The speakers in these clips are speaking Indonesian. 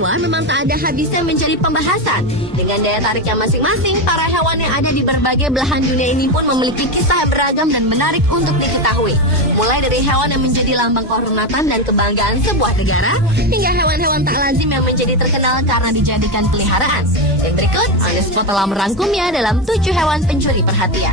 satwa memang tak ada habisnya menjadi pembahasan. Dengan daya tariknya masing-masing, para hewan yang ada di berbagai belahan dunia ini pun memiliki kisah yang beragam dan menarik untuk diketahui. Mulai dari hewan yang menjadi lambang kehormatan dan kebanggaan sebuah negara, hingga hewan-hewan tak lazim yang menjadi terkenal karena dijadikan peliharaan. Dan berikut, On The Spot telah merangkumnya dalam 7 hewan pencuri perhatian.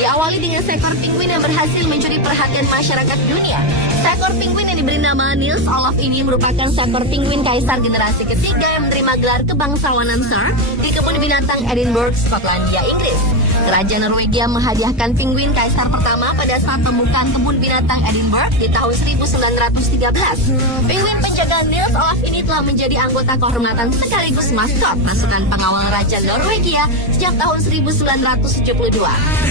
Diawali dengan seekor penguin yang berhasil mencuri perhatian masyarakat dunia. Seekor penguin yang diberi nama Niels Olaf ini merupakan seekor penguin kaisar generasi ketiga yang menerima gelar kebangsawanan Tsar di kebun binatang Edinburgh, Skotlandia, Inggris. Kerajaan Norwegia menghadiahkan penguin kaisar pertama pada saat pembukaan kebun binatang Edinburgh di tahun 1913. Penguin penjaga Niels Olaf ini telah menjadi anggota kehormatan sekaligus maskot pasukan pengawal Raja Norwegia sejak tahun 1972.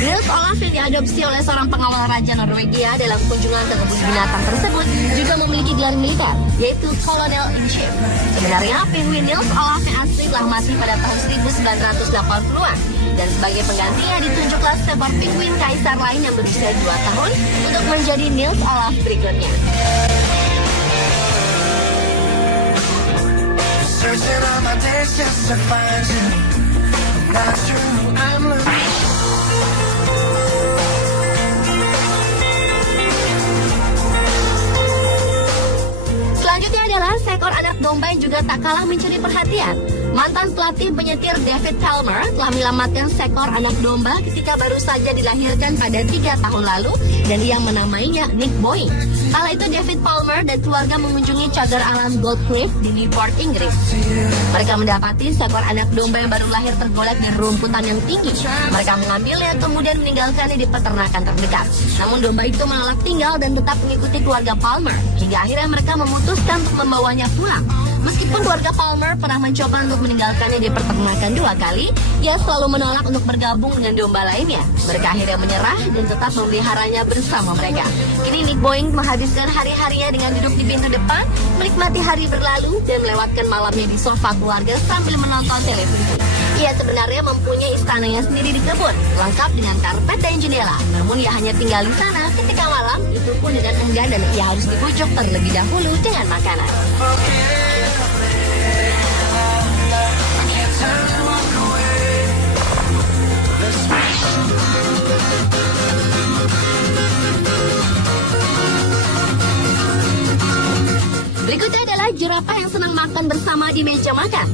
Niels Olaf yang diadopsi oleh seorang pengawal Raja Norwegia dalam kunjungan ke kebun binatang tersebut juga memiliki gelar militer, yaitu Colonel in Chief. Sebenarnya penguin Niels Olaf yang asli telah mati pada tahun 1980-an. Dan sebagai penggantinya ditunjuklah seekor penguin kaisar lain yang berusia 2 tahun untuk menjadi Niels Olaf berikutnya. Selanjutnya adalah seekor anak domba yang juga tak kalah mencuri perhatian. Mantan pelatih penyetir David Palmer telah menyelamatkan seekor anak domba ketika baru saja dilahirkan pada 3 tahun lalu dan ia menamainya Nick Boying. Kala itu David Palmer dan keluarga mengunjungi cagar alam Gold Cliff di Newport, Inggris. Mereka mendapati seekor anak domba yang baru lahir tergolek di rumputan yang tinggi. Mereka mengambilnya kemudian meninggalkannya di peternakan terdekat. Namun domba itu menolak tinggal dan tetap mengikuti keluarga Palmer hingga akhirnya mereka memutuskan untuk membawanya pulang. Meskipun keluarga Palmer pernah mencoba untuk meninggalkannya di peternakan 2 kali, ia selalu menolak untuk bergabung dengan domba lainnya. Mereka akhirnya menyerah dan tetap memeliharanya bersama mereka. Kini Nick Boying menghabiskan hari-harinya dengan duduk di pintu depan, menikmati hari berlalu, dan melewatkan malamnya di sofa keluarga sambil menonton televisi. Ia sebenarnya mempunyai istananya sendiri di kebun, lengkap dengan karpet dan jendela. Namun ia hanya tinggal di sana ketika malam, itu pun dengan enggan dan ia harus dibujuk terlebih dahulu dengan makanan. Berikutnya adalah jerapah yang senang makan bersama di meja makan.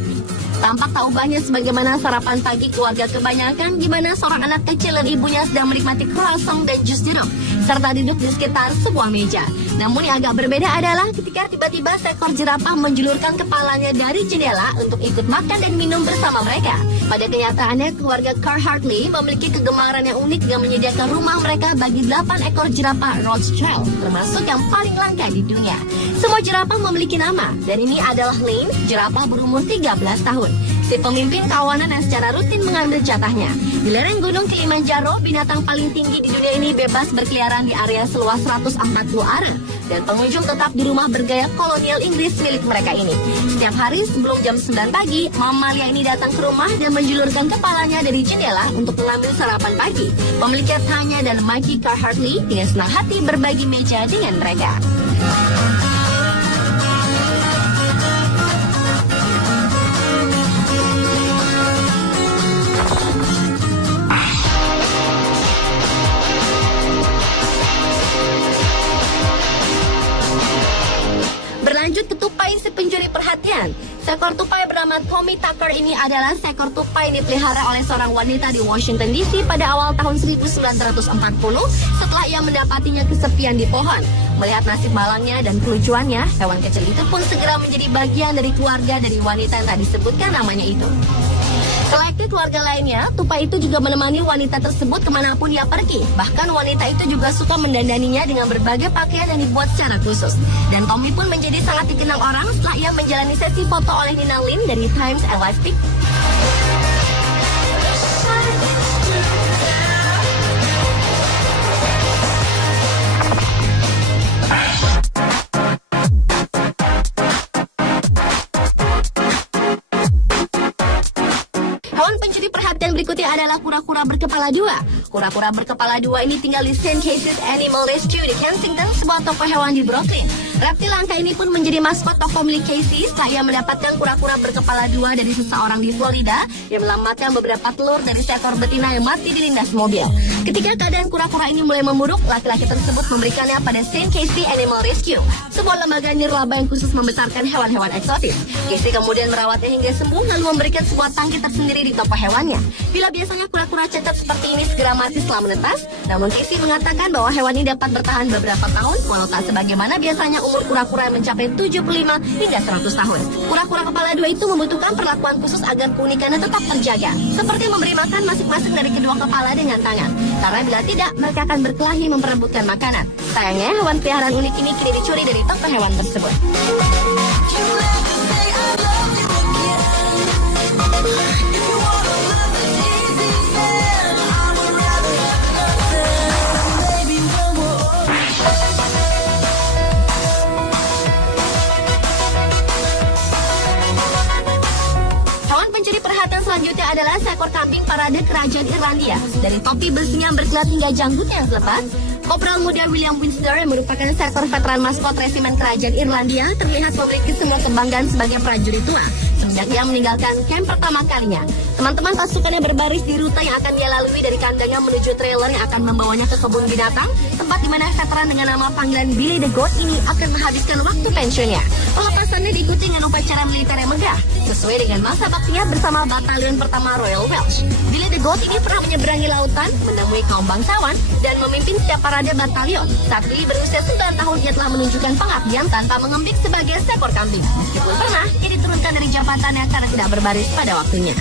Tampak tak ubahnya sebagaimana sarapan pagi keluarga kebanyakan, di mana seorang anak kecil dan ibunya sedang menikmati croissant dan jus jeruk, serta duduk di sekitar sebuah meja. Namun yang agak berbeda adalah ketika tiba-tiba seekor jerapah menjulurkan kepalanya dari jendela untuk ikut makan dan minum bersama mereka. Pada kenyataannya, keluarga Carr-Hartley memiliki kegemaran yang unik dengan menyediakan rumah mereka bagi 8 ekor jerapah Rothschild, termasuk yang paling langka di dunia. Semua jerapah memiliki nama, dan ini adalah Lane, jerapah berumur 13 tahun. Si pemimpin kawanan yang secara rutin mengambil jatahnya. Di lereng gunung Kilimanjaro, binatang paling tinggi di dunia ini bebas berkeliaran di area seluas 140 are. Dan pengunjung tetap di rumah bergaya kolonial Inggris milik mereka ini. Setiap hari sebelum jam 9 pagi, mamalia ini datang ke rumah dan menjulurkan kepalanya dari jendela untuk mengambil sarapan pagi. Pemiliknya Tanya dan Mikey Carr-Hartley dengan senang hati berbagi meja dengan mereka. Berlanjut ke tupai si pencuri perhatian. Seekor tupai bernama Tommy Tucker ini adalah seekor tupai yang dipelihara oleh seorang wanita di Washington DC pada awal tahun 1940 setelah ia mendapatinya kesepian di pohon. Melihat nasib malangnya dan kelucuannya, hewan kecil itu pun segera menjadi bagian dari keluarga dari wanita yang tadi disebutkan namanya itu. Selayaknya keluarga lainnya, tupai itu juga menemani wanita tersebut kemanapun ia pergi. Bahkan wanita itu juga suka mendandaninya dengan berbagai pakaian yang dibuat secara khusus. Dan Tommy pun menjadi sangat dikenal orang setelah ia menjalani sesi foto oleh Nina Lin dari Times and Life Pic. berikutnya adalah kura-kura berkepala dua. Kura-kura berkepala dua ini tinggal di St. Casey's Animal Rescue di Kensington, sebuah toko hewan di Brooklyn. Reptil langka ini pun menjadi maskot toko milik Casey setelah ia mendapatkan kura-kura berkepala dua dari seseorang di Florida yang menyelamatkan beberapa telur dari seekor betina yang mati dilindas mobil. Ketika keadaan kura-kura ini mulai memburuk, laki-laki tersebut memberikannya pada St. Casey Animal Rescue, sebuah lembaga nirlaba yang khusus membesarkan hewan-hewan eksotis. Casey kemudian merawatnya hingga sembuh lalu memberikan sebuah tangki tersendiri di toko hewannya. Bila biasanya kura-kura cacat seperti ini segera mati setelah menetas, namun Casey mengatakan bahwa hewan ini dapat bertahan beberapa tahun, walau tak sebagaimana biasanya umur kura-kura yang mencapai 75 hingga 100 tahun. Kura-kura kepala dua itu membutuhkan perlakuan khusus agar keunikannya tetap terjaga, seperti memberi makan masing-masing dari kedua kepala dengan tangan. Karena bila tidak, mereka akan berkelahi memperebutkan makanan. Sayangnya, hewan peliharaan unik ini kini dicuri dari toko hewan tersebut. Selanjutnya adalah seekor kambing parade kerajaan Irlandia. Dari topi besinya yang berkilat hingga janggutnya yang terlepas, Kopral muda William Windsor yang merupakan seekor veteran maskot resimen kerajaan Irlandia terlihat memiliki semua kebanggaan sebagai prajurit tua semenjak ia meninggalkan camp pertama kalinya. Teman-teman pasukannya berbaris di rute yang akan dia lalui dari kandangnya menuju trailer yang akan membawanya ke kebun binatang, tempat di mana veteran dengan nama panggilan Billy the Goat ini akan menghabiskan waktu pensiunnya. Pelepasannya diikuti dengan upacara militer yang megah, sesuai dengan masa baktinya bersama Batalion Pertama Royal Welsh. Billy the Goat ini pernah menyeberangi lautan, menemui kaum bangsawan, dan memimpin setiap parade batalion. Saat Billy berusia 9 tahun, ia telah menunjukkan pengabdian tanpa mengembik sebagai seekor kambing. Meskipun pernah, ia diturunkan dari jabatannya karena tidak berbaris pada waktunya.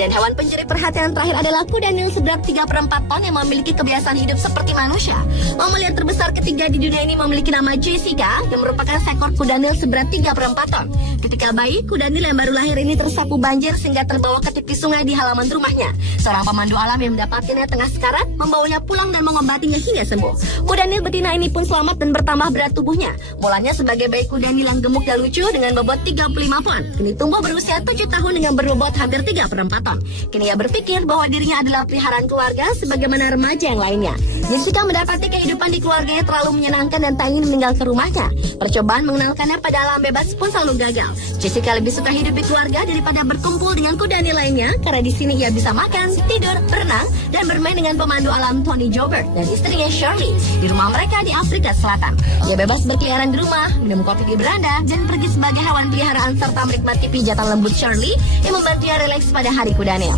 Dan hewan pencuri perhatian terakhir adalah kuda Nil seberat 3/4 ton yang memiliki kebiasaan hidup seperti manusia. Mamalia terbesar ketiga di dunia ini memiliki nama Jessica yang merupakan seekor kuda Nil seberat 3/4 ton. Ketika bayi, kuda Nil yang baru lahir ini tersapu banjir sehingga terbawa ke tepi sungai di halaman rumahnya. Seorang pemandu alam yang mendapatkannya tengah sekarat membawanya pulang dan mengobatinya hingga sembuh. Kuda Nil betina ini pun selamat dan bertambah berat tubuhnya. Mulanya sebagai bayi kuda Nil yang gemuk dan lucu dengan bobot 35 pon. Kini tumbuh berusia 7 tahun dengan berbobot hampir 3/4 ton. Kini ia berpikir bahwa dirinya adalah peliharaan keluarga sebagaimana remaja yang lainnya. Jessica mendapati kehidupan di keluarganya terlalu menyenangkan dan tak ingin meninggalkan rumahnya. Percobaan mengenalkannya pada alam bebas pun selalu gagal. Jessica lebih suka hidup di keluarga daripada berkumpul dengan kuda Nil lainnya, karena di sini ia bisa makan, tidur, berenang, dan bermain dengan pemandu alam Tony Jobert dan istrinya Shirley di rumah mereka di Afrika Selatan. Ia bebas berkeliaran di rumah, minum kopi di beranda, dan pergi sebagai hewan peliharaan serta menikmati pijatan lembut Shirley yang membantunya rileks pada hari kuda Nil.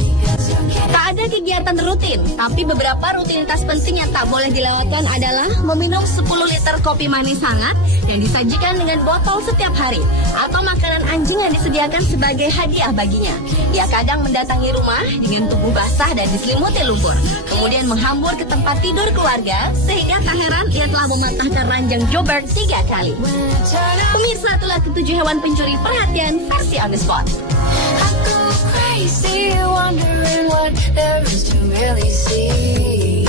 Tak ada kegiatan rutin, tapi beberapa rutinitas penting yang tak boleh dilewatkan adalah meminum 10 liter kopi manis hangat yang disajikan dengan botol setiap hari, atau makanan anjing yang disediakan sebagai hadiah baginya. Ia kadang mendatangi rumah dengan tubuh basah dan diselimuti lumpur, kemudian menghambur ke tempat tidur keluarga, sehingga tak heran ia telah mematahkan ranjang Jobert 3 kali. Pemirsa, itulah ketujuh hewan pencuri perhatian versi On The Spot. Crazy, wondering what there is to really see.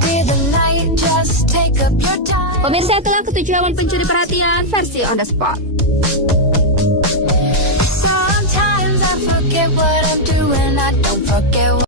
Did the night just take up your time? Pemirsa, itulah ketujuh hewan pencuri perhatian versi On The Spot. Sometimes I forget what I'm doing, I don't forget